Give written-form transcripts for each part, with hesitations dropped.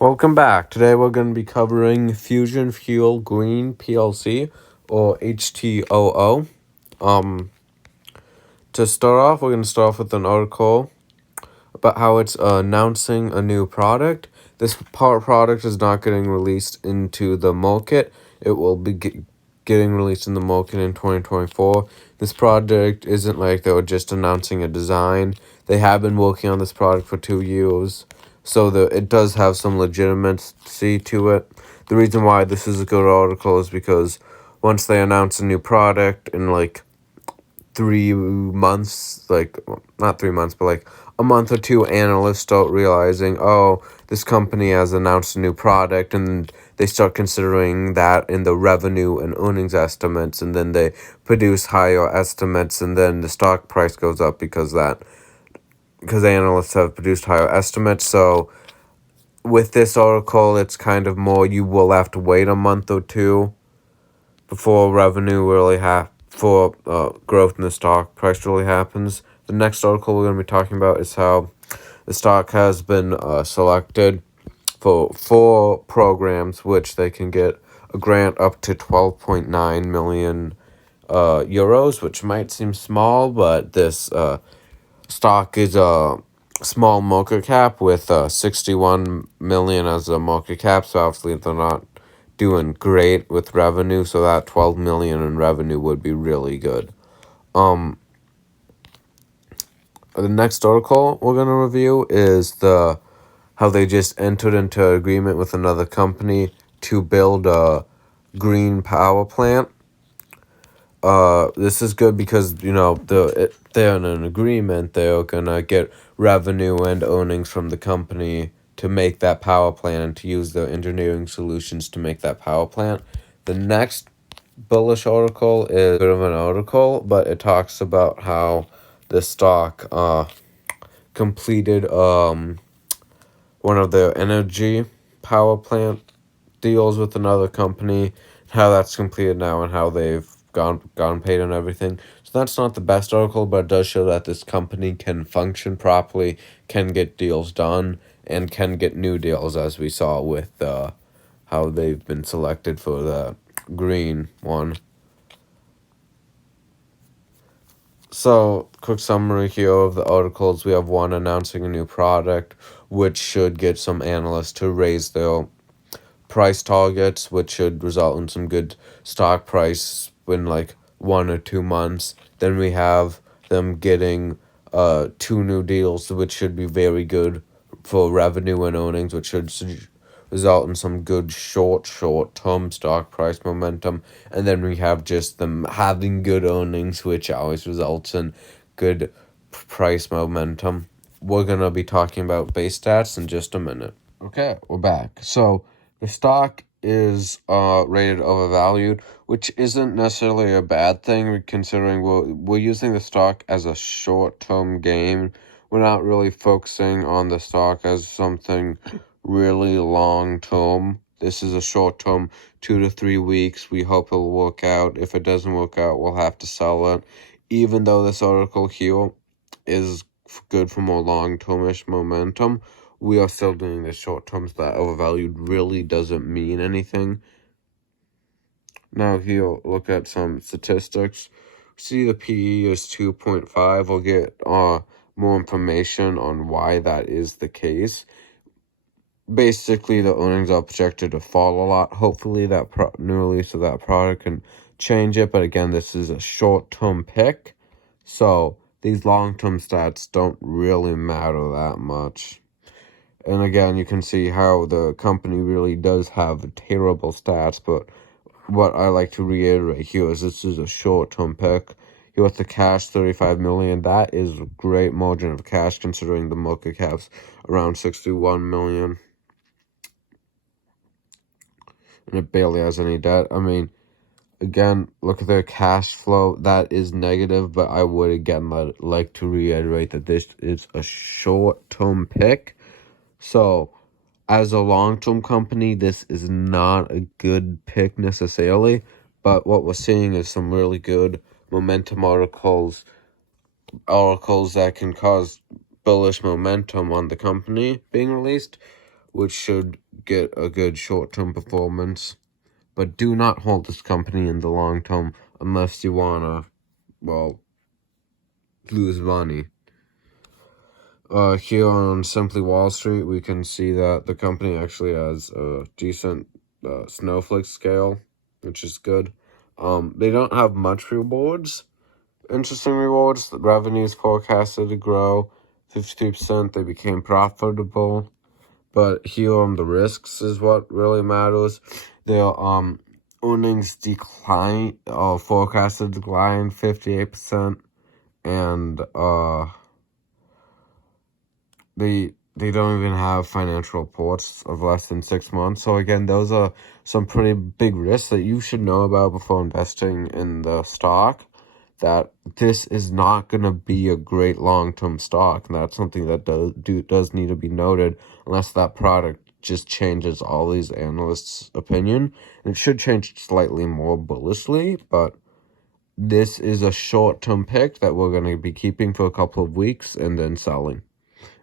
Welcome back. Today we're going to be covering Fusion Fuel Green PLC, or HTOO. To start off, we're going to start off with an article about how it's announcing a new product. This product is not getting released into the market. It will be getting released in the market in 2024. This project isn't like they were just announcing a design. They have been working on this product for 2 years. So it does have some legitimacy to it. The reason why this is a good article is because once they announce a new product in 3 months, not 3 months, but a month or two, analysts start realizing, oh, this company has announced a new product, and they start considering that in the revenue and earnings estimates, and then they produce higher estimates, and then the stock price goes up because analysts have produced higher estimates. So with this article, it's kind of more you will have to wait a month or two before revenue really for growth in the stock price really happens. The next article we're going to be talking about is how the stock has been selected for 4 programs, which they can get a grant up to 12.9 million euros, which might seem small, but this stock is a small market cap with 61 million as a market cap, so obviously they're not doing great with revenue, so that 12 million in revenue would be really good. The next article we're going to review is how they just entered into an agreement with another company to build a green power plant. This is good because, they're in an agreement. They're gonna get revenue and earnings from the company to make that power plant and to use their engineering solutions to make that power plant. The next bullish article is a bit of an article, but it talks about how the stock completed one of their energy power plant deals with another company, how that's completed now, and how they've gone paid and everything. So that's not the best article, but it does show that this company can function properly, can get deals done, and can get new deals, as we saw with how they've been selected for the green one. So, quick summary here of the articles. We have one announcing a new product, which should get some analysts to raise their price targets, which should result in some good stock price in 1 or 2 months. Then we have them getting 2 new deals, which should be very good for revenue and earnings, which should result in some good short-term stock price momentum. And then we have just them having good earnings, which always results in good price momentum. We're going to be talking about base stats in just a minute. Okay, we're back. So the stock is rated overvalued, which isn't necessarily a bad thing, considering we're using the stock as a short-term game. We're not really focusing on the stock as something really long-term. This is a short-term, 2 to 3 weeks. We hope it'll work out. If it doesn't work out, we'll have to sell it. Even though this article here is good for more long-termish momentum, we are still doing this short term, so that overvalued really doesn't mean anything. Now here, look at some statistics. See the PE is 2.5. We'll get more information on why that is the case. Basically, the earnings are projected to fall a lot. Hopefully, that new release of that product can change it. But again, this is a short-term pick, so these long-term stats don't really matter that much. And again, you can see how the company really does have terrible stats, but what I like to reiterate here is this is a short-term pick. Here with the cash, 35 million, that is a great margin of cash considering the market cap's around 61 million. And it barely has any debt. I mean, again, look at their cash flow. That is negative, but I would again like to reiterate that this is a short-term pick. So, as a long-term company, this is not a good pick necessarily, but what we're seeing is some really good momentum articles that can cause bullish momentum on the company being released. which should get a good short-term performance. But do not hold this company in the long term unless you wanna, well, lose money. Here on Simply Wall Street, we can see that the company actually has a decent snowflake scale, which is good. They don't have much rewards. Interesting rewards. The revenue is forecasted to grow 52%. They became profitable. But here on the risks is what really matters. Their earnings decline, forecasted decline 58%, and they don't even have financial reports of less than 6 months. So again, those are some pretty big risks that you should know about before investing in the stock. That this is not going to be a great long-term stock, and that's something that does need to be noted, unless that product just changes all these analysts' opinion. And it should change slightly more bullishly, but this is a short-term pick that we're going to be keeping for a couple of weeks and then selling.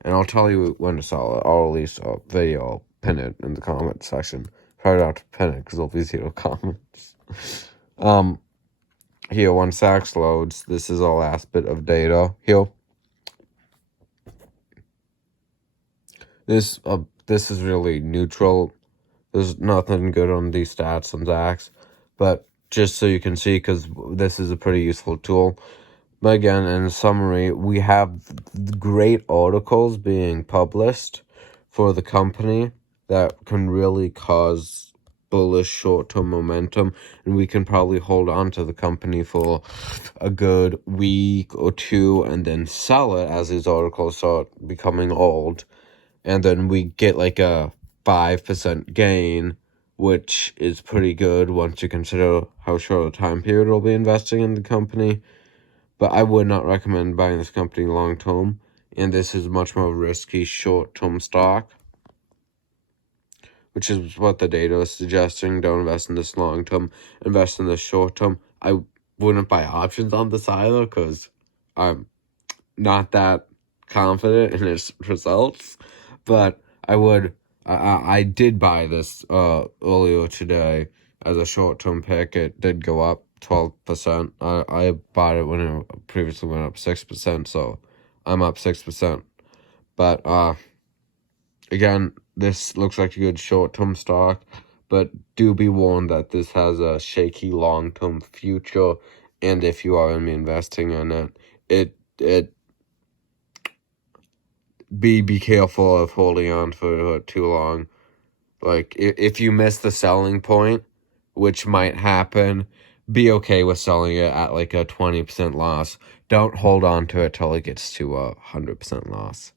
And I'll tell you when to sell it. I'll release a video, I'll pin it in the comment section. Try not to pin it because there'll be 0 comments. Here, when Sachs loads, this is our last bit of data. Here. This is really neutral. There's nothing good on these stats on Sachs. But just so you can see, because this is a pretty useful tool. But again, in summary, we have great articles being published for the company that can really cause bullish short-term momentum, and we can probably hold on to the company for a good week or two and then sell it as these articles start becoming old, and then we get like a 5% gain, which is pretty good once you consider how short a time period we'll be investing in the company. But I would not recommend buying this company long-term, and this is much more risky short-term stock, which is what the data is suggesting. Don't invest in this long-term, invest in this short-term. I wouldn't buy options on this either because I'm not that confident in its results, but I did buy this earlier today as a short-term pick. It did go up 12%. I bought it when it previously went up 6%, so I'm up 6%. But again, this looks like a good short-term stock, but do be warned that this has a shaky long-term future, and if you are investing in it, be careful of holding on for too long. Like, if you miss the selling point, which might happen, be okay with selling it at like a 20% loss. Don't hold on to it till it gets to a 100% loss.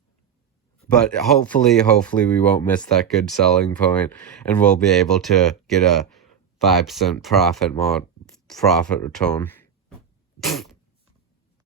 But hopefully we won't miss that good selling point, and we'll be able to get a 5% profit return.